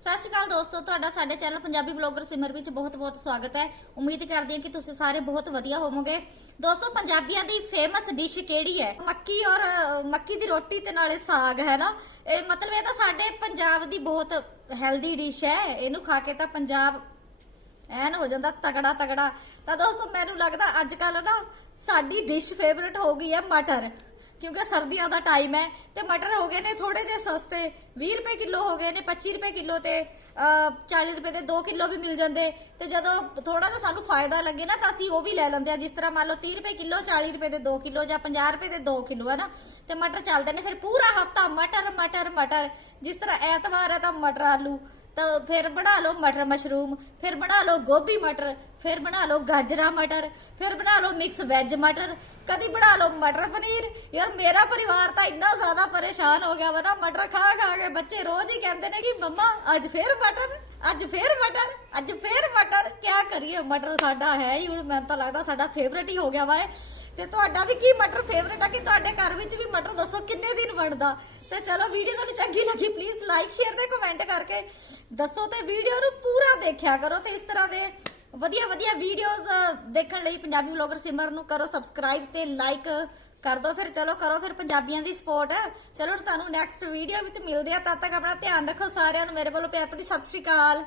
ਸਤਿ ਸ਼੍ਰੀ ਅਕਾਲ ਦੋਸਤੋ, ਤੁਹਾਡਾ ਸਾਡੇ ਚੈਨਲ ਪੰਜਾਬੀ ਬਲੌਗਰ ਸਿਮਰ ਵਿੱਚ ਬਹੁਤ-ਬਹੁਤ ਸਵਾਗਤ ਹੈ। ਉਮੀਦ ਕਰਦੀ ਹਾਂ ਕਿ ਤੁਸੀਂ ਸਾਰੇ ਬਹੁਤ ਵਧੀਆ ਹੋਵੋਗੇ। ਦੋਸਤੋ, ਪੰਜਾਬੀਆਂ ਦੀ ਫੇਮਸ ਡਿਸ਼ ਕਿਹੜੀ ਹੈ? ਮੱਕੀ ਔਰ ਮੱਕੀ ਦੀ ਰੋਟੀ ਤੇ ਨਾਲੇ ਸਾਗ, ਹੈ ਨਾ? ਇਹ ਮਤਲਬ ਇਹ ਤਾਂ ਸਾਡੇ ਪੰਜਾਬ ਦੀ ਬਹੁਤ ਹੈਲਦੀ ਡਿਸ਼ ਹੈ। ਇਹਨੂੰ ਖਾ ਕੇ ਤਾਂ ਪੰਜਾਬ ਐਨ ਹੋ ਜਾਂਦਾ ਤਗੜਾ ਤਗੜਾ। ਤਾਂ ਦੋਸਤੋ, ਮੈਨੂੰ ਲੱਗਦਾ ਅੱਜ ਕੱਲ ਨਾ ਸਾਡੀ ਡਿਸ਼ ਫੇਵਰਿਟ ਹੋ ਗਈ ਹੈ ਮਟਰ। ਕਿਉਂਕਿ ਸਰਦੀਆਂ ਦਾ ਟਾਈਮ ਹੈ ਤੇ ਮਟਰ ਹੋ ਗਏ ਨੇ ਥੋੜੇ ਜਿਹੇ ਸਸਤੇ 20 ਰੁਪਏ ਕਿਲੋ ਹੋ ਗਏ ਨੇ 25 ਰੁਪਏ ਕਿਲੋ ਤੇ ਅਹ, 40 ਰੁਪਏ ਦੇ 2 ਕਿਲੋ ਵੀ ਮਿਲ ਜਾਂਦੇ। ਤੇ ਜਦੋਂ ਥੋੜਾ ਜਿਹਾ ਸਾਨੂੰ ਫਾਇਦਾ ਲੱਗੇ ਨਾ ਤਾਂ ਅਸੀਂ ਉਹ ਵੀ ਲੈ ਲੈਂਦੇ ਆ। ਜਿਸ ਤਰ੍ਹਾਂ ਮੰਨ ਲਓ 30 ਰੁਪਏ ਕਿਲੋ 40 ਰੁਪਏ ਦੇ 2 ਕਿਲੋ ਜਾਂ 50 ਰੁਪਏ ਦੇ 2 ਕਿਲੋ ਹੈ ਨਾ? ਤੇ ਮਟਰ ਚੱਲਦੇ ਨੇ ਫਿਰ ਪੂਰਾ ਹਫਤਾ ਮਟਰ ਮਟਰ ਮਟਰ। ਜਿਸ ਤਰ੍ਹਾਂ ਐਤਵਾਰ ਹੈ ਤਾਂ ਮਟਰ ਆਲੂ ਤਾਂ ਫਿਰ ਬਣਾ ਲਓ ਮਟਰ ਮਸ਼ਰੂਮ, ਫਿਰ ਬਣਾ ਲਓ ਗੋਭੀ ਮਟਰ, ਫਿਰ ਬਣਾ ਲਓ ਗਾਜਰਾ ਮਟਰ, ਫਿਰ ਬਣਾ ਲਓ ਮਿਕਸ ਵੈਜ ਮਟਰ, ਕਦੀ ਬਣਾ ਲਓ ਮਟਰ ਪਨੀਰ। ਯਾਰ ਮੇਰਾ ਪਰਿਵਾਰ ਤਾਂ ਇੰਨਾ ਜ਼ਿਆਦਾ ਪਰੇਸ਼ਾਨ ਹੋ ਗਿਆ ਵਾ ਨਾ, ਮਟਰ ਖਾ ਖਾ ਕੇ ਬੱਚੇ ਰੋਜ਼ ਹੀ ਕਹਿੰਦੇ ਨੇ ਕਿ ਮੰਮਾ, ਅੱਜ ਫੇਰ ਮਟਰ, ਅੱਜ ਫੇਰ ਮਟਰ, ਅੱਜ ਫੇਰ ਮਟਰ, ਕਿਆ ਕਰੀਏ? ਮਟਰ ਸਾਡਾ ਹੈ ਹੀ ਹੁਣ, ਮੈਨੂੰ ਤਾਂ ਲੱਗਦਾ ਸਾਡਾ ਫੇਵਰੇਟ ਹੀ ਹੋ ਗਿਆ ਵਾ ਇਹ। ਤੇ ਤੁਹਾਡਾ ਵੀ ਕੀ ਮਟਰ ਫੇਵਰੇਟ ਆ ਕਿ ਤੁਹਾਡੇ ਘਰ ਵਿੱਚ ਵੀ ਮਟਰ ਦੱਸੋ ਕਿੰਨੇ ਦਿਨ ਬਣਦਾ? ਤੇ ਚਲੋ ਵੀਡੀਓ ਤੁਹਾਨੂੰ ਚੰਗੀ ਲੱਗੀ ਪਲੀਜ਼ ਲਾਈਕ ਸ਼ੇਅਰ ਤੇ ਕਮੈਂਟ ਕਰਕੇ ਦੱਸੋ ਤੇ ਵੀਡੀਓ ਨੂੰ ਪੂਰਾ ਦੇਖਿਆ ਕਰੋ ਤੇ ਇਸ ਤਰ੍ਹਾਂ ਦੇ ਵਧੀਆ ਵਧੀਆ ਵੀਡੀਓਜ਼ ਦੇਖਣ ਲਈ ਪੰਜਾਬੀ ਵਲੌਗਰ ਸਿਮਰ ਨੂੰ ਕਰੋ ਸਬਸਕ੍ਰਾਈਬ ਤੇ ਲਾਈਕ ਕਰ ਦਿਓ। ਫਿਰ ਚਲੋ ਕਰੋ ਫਿਰ ਪੰਜਾਬੀਆਂ ਦੀ ਸਪੋਰਟ ਚਲੋ ਹੁਣ ਤੁਹਾਨੂੰ ਨੈਕਸਟ ਵੀਡੀਓ ਵਿੱਚ ਮਿਲਦੇ ਆ। ਤਦ ਤੱਕ ਆਪਣਾ ਧਿਆਨ ਰੱਖੋ ਸਾਰਿਆਂ ਨੂੰ। ਮੇਰੇ ਵੱਲੋਂ ਪਿਆਰ ਭਰੀ ਸਤਿ ਸ਼੍ਰੀ ਅਕਾਲ।